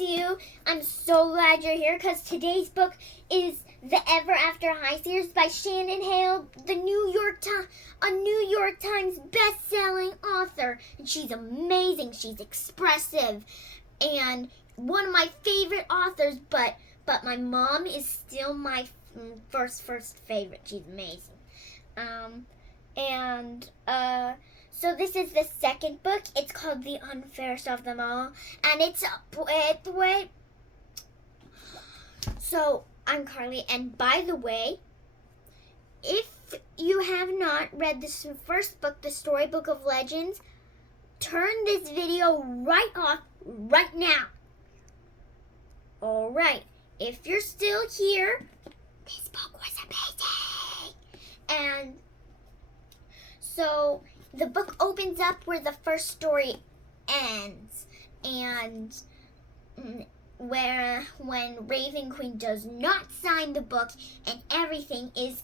you. I'm so glad you're here because today's book is The Ever After High series by Shannon Hale, a New York Times best-selling author. And she's amazing. She's expressive and one of my favorite authors, but my mom is still my first favorite. She's amazing. So this is the second book. It's called The Unfairest of them all, and it's So I'm Karli, and by the way, if you have not read this first book, the Storybook of Legends, turn this video right off right now. All right, if you're still here, this book was amazing. And so the book opens up where the first story ends, and when Raven Queen does not sign the book, and everything is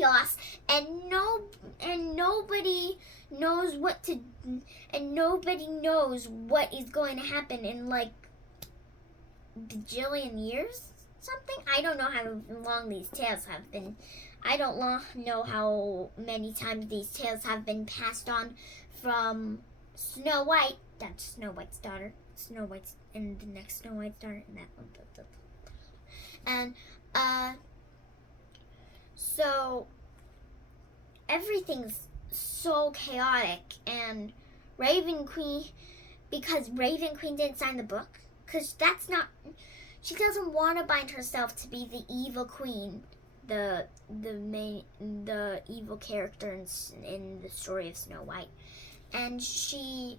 chaos, and nobody knows what is going to happen in like bajillion years, something. I don't know how long these tales have been. I don't know how many times these tales have been passed on from Snow White. That's Snow White's daughter. Snow White's and the next Snow White's daughter, and that one. And so everything's so chaotic, and Raven Queen, because Raven Queen didn't sign the book, because she doesn't want to bind herself to be the evil queen, the evil character in the story of Snow White, and she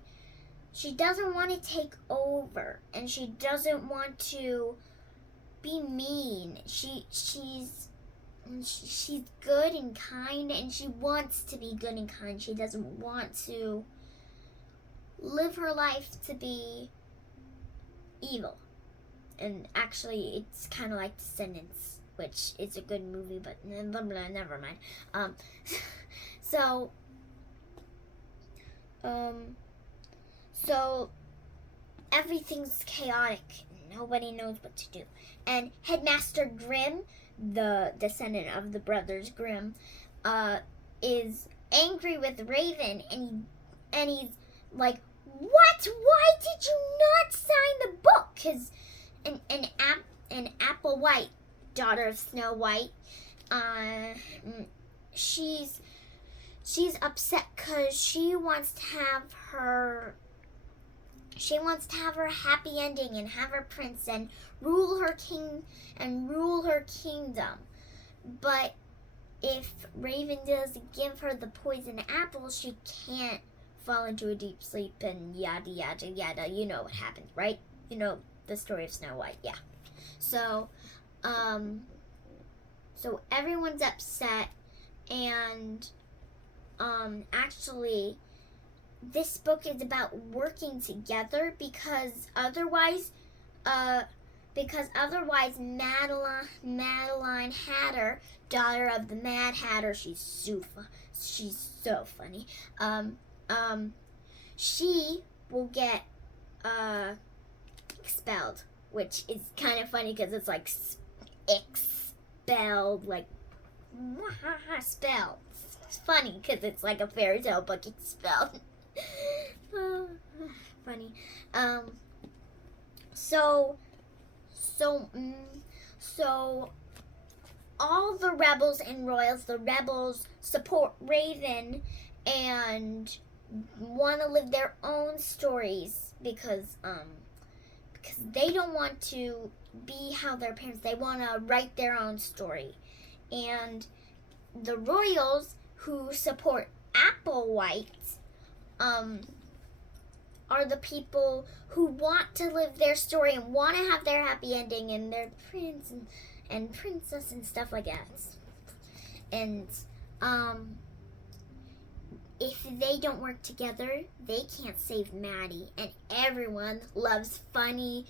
doesn't want to take over, and she doesn't want to be mean. She's good and kind, and she wants to be good and kind. She doesn't want to live her life to be evil. And actually, it's kind of like Descendants, which is a good movie, but never mind. So everything's chaotic. Nobody knows what to do. And Headmaster Grimm, the descendant of the brothers Grimm, is angry with Raven, and he's like, "What? Why did you not sign the book?" Because an Apple White, daughter of Snow White, she's upset because she wants to have her happy ending and have her prince and rule her kingdom. But if Raven doesn't give her the poison apple, she can't fall into a deep sleep and yada yada yada. You know what happens, right? You know the story of Snow White, yeah. So everyone's upset, and actually, this book is about working together because otherwise Madeline Hatter, daughter of the Mad Hatter, she's so funny. She will get expelled, which is kind of funny because it's like expelled, like spelled. It's funny because it's like a fairy tale book expelled. Funny. So all the rebels and royals, the rebels support Raven and want to live their own stories because they don't want to be how their parents. They want to write their own story, and the royals who support Applewhite are the people who want to live their story and want to have their happy ending and their prince and princess and stuff like that. And if they don't work together, they can't save Maddie. And everyone loves funny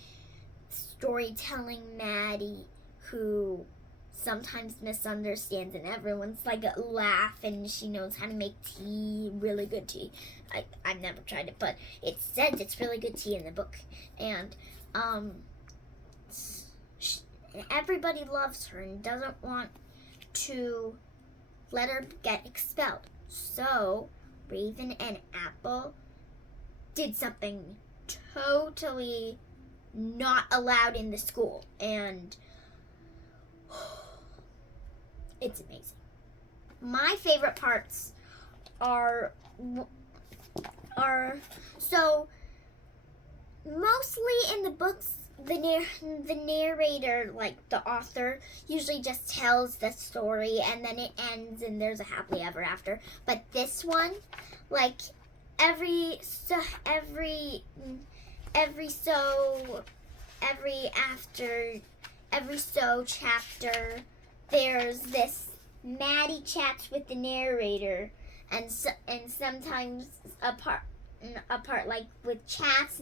storytelling Maddie, who sometimes misunderstands, and everyone's like a laugh, and she knows how to make tea, really good tea. I've never tried it, but it says it's really good tea in the book. And everybody loves her and doesn't want to let her get expelled. So Raven and Apple did something totally not allowed in the school, and it's amazing. My favorite parts are so mostly in the books, the narrator, like the author, usually just tells the story and then it ends and there's a happily ever after. But this one, like every chapter, there's this Maddie chats with the narrator, and sometimes a part like with chats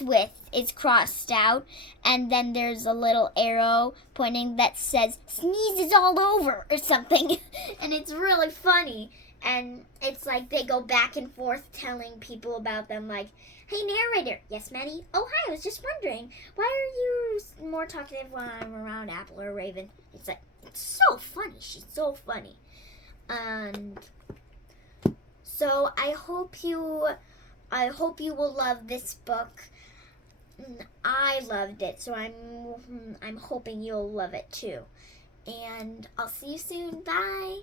with is crossed out, and then there's a little arrow pointing that says sneezes all over or something. And it's really funny, and it's like they go back and forth telling people about them, like, hey narrator, yes Maddie, oh hi, I was just wondering, why are you more talkative when I'm around Apple or Raven? It's like, it's so funny, she's so funny. And so I hope you will love this book. I loved it, so I'm hoping you'll love it too. And I'll see you soon. Bye.